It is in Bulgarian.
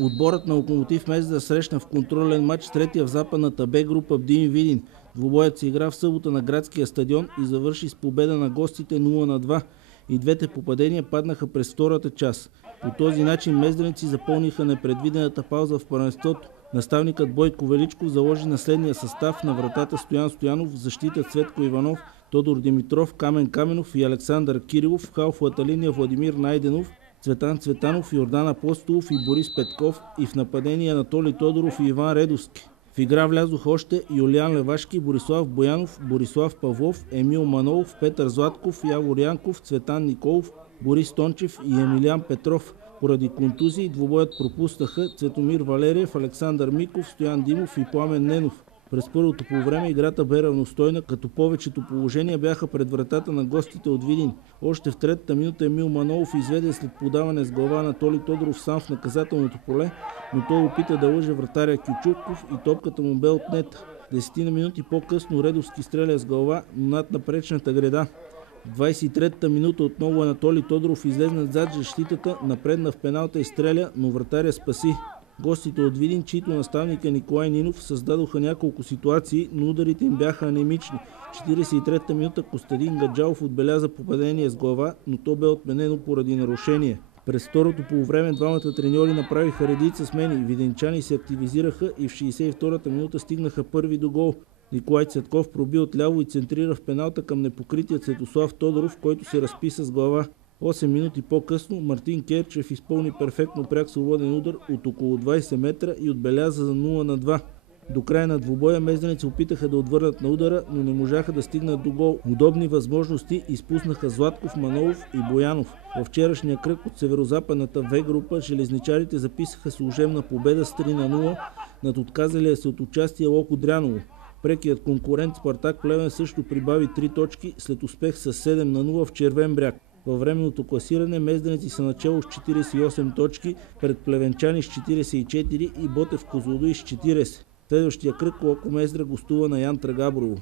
Отборът на Локомотив Мездра срещна в контролен матч третия в западната Б група Бдин Видин. Двубоят се игра в събота на градския стадион и завърши с победа на гостите 0-2. И двете попадения паднаха през втората част. По този начин мездренци запълниха непредвидената пауза в първенството. Наставникът Бойко Величков заложи на следния състав: на вратата Стоян Стоянов, в защита Цветко Иванов, Тодор Димитров, Камен Каменов и Александър Кирилов, в халфовата линия Владимир Найденов, Цветан Цветанов, Йордан Апостолов и Борис Петков, и в нападение Анатолий Тодоров и Иван Редовски. В игра влязоха още Юлиан Левашки, Борислав Боянов, Борислав Павлов, Емил Манолов, Петър Златков, Явор Янков, Цветан Николов, Борис Тончев и Емилиан Петров. Поради контузии двубоят пропуснаха Цветомир Валериев, Александър Миков, Стоян Димов и Пламен Ненов. През първото полувреме играта бе равностойна, като повечето положения бяха пред вратата на гостите от Видин. Още в третата минута Емил Манолов изведе след подаване с глава Анатолий Тодоров сам в наказателното поле, но той опита да лъже вратаря Кючуков и топката му бе отнета. 10 минути по-късно Редовски стреля с глава, но над напречната греда. В 23-та минута отново Анатолий Тодоров излезна зад защитата, напредна в пеналта и стреля, но вратаря спаси. Гостите от Видин, чието наставник е Николай Нинов, създадоха няколко ситуации, но ударите им бяха анемични. В 43-та минута Костадин Гаджалов отбеляза попадение с глава, но то бе отменено поради нарушение. През второто полувреме двамата треньори направиха редица смени. Виденчани се активизираха и в 62-та минута стигнаха първи до гол. Николай Цветков проби отляво и центрира в пеналта към непокрития Светослав Тодоров, който се разписа с глава. 8 минути по-късно Мартин Керчев изпълни перфектно пряк свободен удар от около 20 метра и отбеляза за 0-2. До края на двубоя мездренци опитаха да отвърнат на удара, но не можаха да стигнат до гол. Удобни възможности изпуснаха Златков, Манолов и Боянов. Във вчерашния кръг от северозападната В група железничарите записаха служебна победа с 3-0 над отказалия се от участие Локо Дряново. Прекият конкурент Спартак Плевен също прибави 3 точки след успех с 7-0 в Червен бряг. Във временното класиране мездренци са начало с 48 точки, пред плевенчани с 44 и Ботев Козлодуй с 40. Следващия кръг Локо Мездра гостува на Янтра Габрово.